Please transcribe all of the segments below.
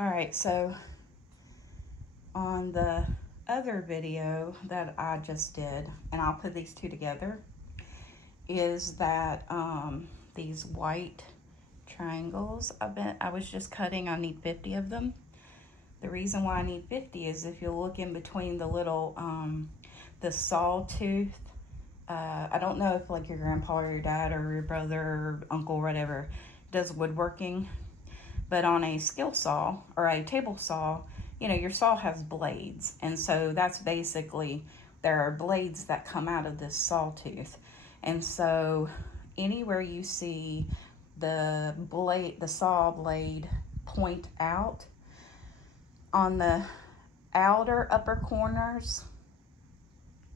All right, so on the other video that I just did, and I'll put these two together, is that these white triangles I was just cutting. I need 50 of them. The reason why I need 50 is if you look in between the little the sawtooth. I don't know if like your grandpa or your dad or your brother or uncle or whatever does woodworking, but on a skill saw or a table saw, you know, your saw has blades. And so that's basically, there are blades that come out of this sawtooth. And so anywhere you see the saw blade point out, on the outer upper corners,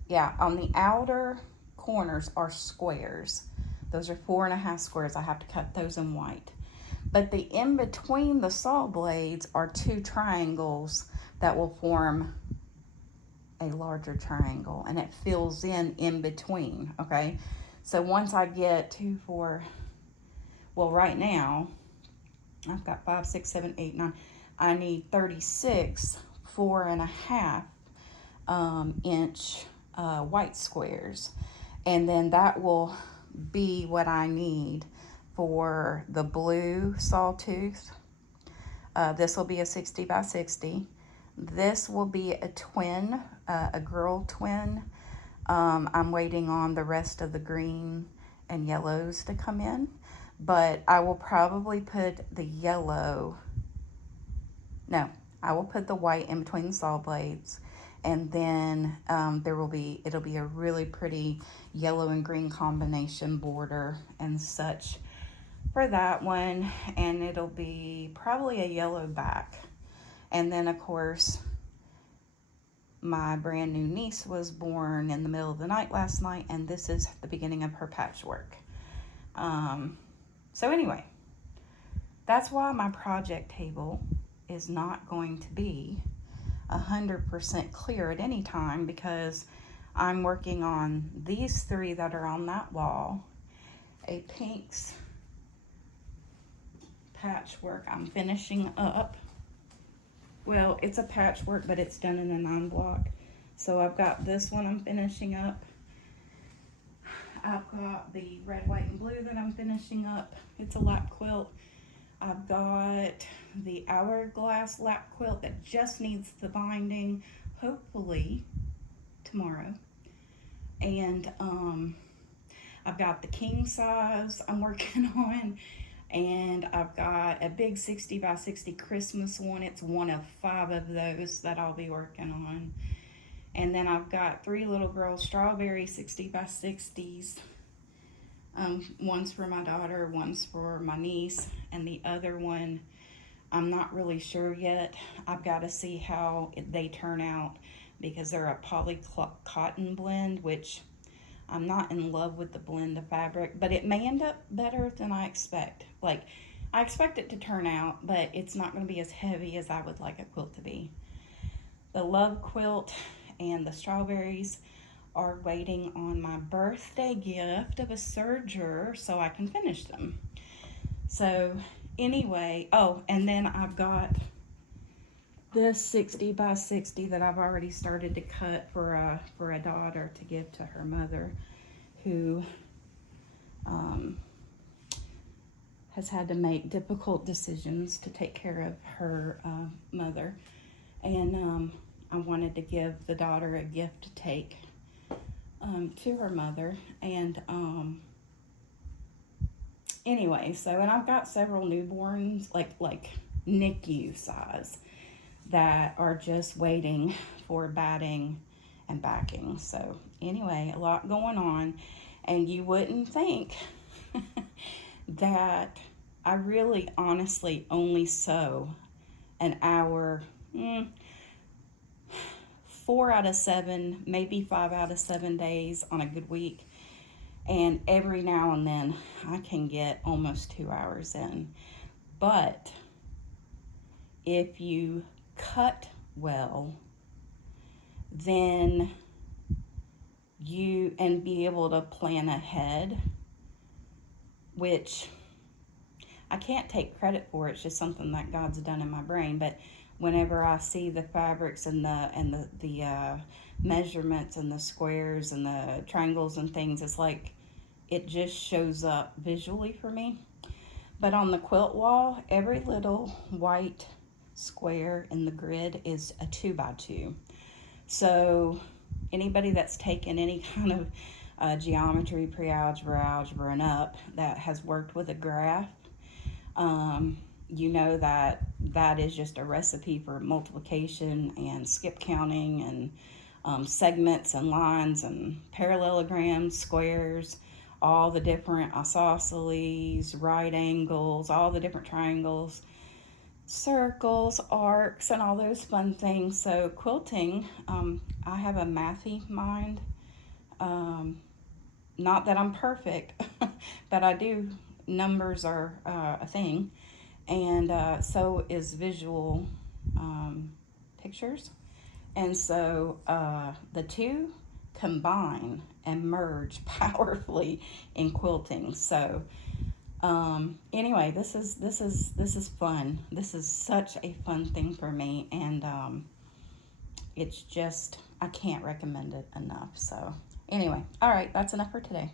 yeah, on the outer corners are squares. Those are 4.5 squares. I have to cut those in white. But the in between the saw blades are two triangles that will form a larger triangle, and it fills in between. Okay, so once I get 2, 4, well, right now I've got 5, 6, 7, 8, 9. I need 36 4.5 inch white squares, and then that will be what I need for the blue sawtooth. This will be a 60 by 60. This will be a twin, a girl twin. I'm waiting on the rest of the green and yellows to come in, but I will probably put the yellow, no, I will put the white in between the saw blades, and then it'll be a really pretty yellow and green combination border and such for that one, and it'll be probably a yellow back. And then of course my brand new niece was born in the middle of the night last night, and this is the beginning of her patchwork. So anyway, that's why my project table is not going to be 100% clear at any time, because I'm working on these three that are on that wall. A pinks patchwork I'm finishing up. Well, it's a patchwork, but it's done in a 9-block. So I've got this one I'm finishing up. I've got the red, white, and blue that I'm finishing up. It's a lap quilt. I've got the hourglass lap quilt that just needs the binding, hopefully tomorrow. And I've got the king size I'm working on. And I've got a big 60 by 60 Christmas one. It's one of 5 of those that I'll be working on. And then I've got 3 little girl strawberry 60 by 60s. One's for my daughter, one's for my niece, and the other one I'm not really sure yet. I've got to see how they turn out, because they're a poly cotton blend, which I'm not in love with the blend of fabric, but it may end up better than I expect. Like, I expect it to turn out, but it's not going to be as heavy as I would like a quilt to be. The love quilt and the strawberries are waiting on my birthday gift of a serger so I can finish them. So anyway, oh, and then I've got this 60 by 60 that I've already started to cut for a daughter to give to her mother, who has had to make difficult decisions to take care of her mother. And I wanted to give the daughter a gift to take to her mother. And anyway, so, and I've got several newborns, like NICU size, that are just waiting for batting and backing. So anyway, a lot going on, and you wouldn't think that I really honestly only sew an hour, 4 out of 7, maybe 5 out of 7 days on a good week. And every now and then I can get almost 2 hours in. But if you cut well, then and be able to plan ahead, which I can't take credit for it. It's just something that God's done in my brain. But whenever I see the fabrics and the measurements and the squares and the triangles and things, it's like it just shows up visually for me. But on the quilt wall, every little white square in the grid is a 2x2. So anybody that's taken any kind of geometry, pre-algebra, algebra, and up that has worked with a graph, you know that that is just a recipe for multiplication and skip counting and segments and lines and parallelograms, squares, all the different isosceles, right angles, all the different triangles, circles, arcs, and all those fun things. So quilting, I have a mathy mind. Not that I'm perfect, but I do. Numbers are a thing, and so is visual pictures. And so the two combine and merge powerfully in quilting. So anyway, this is fun. This is such a fun thing for me, and it's just I can't recommend it enough. So anyway, all right, that's enough for today.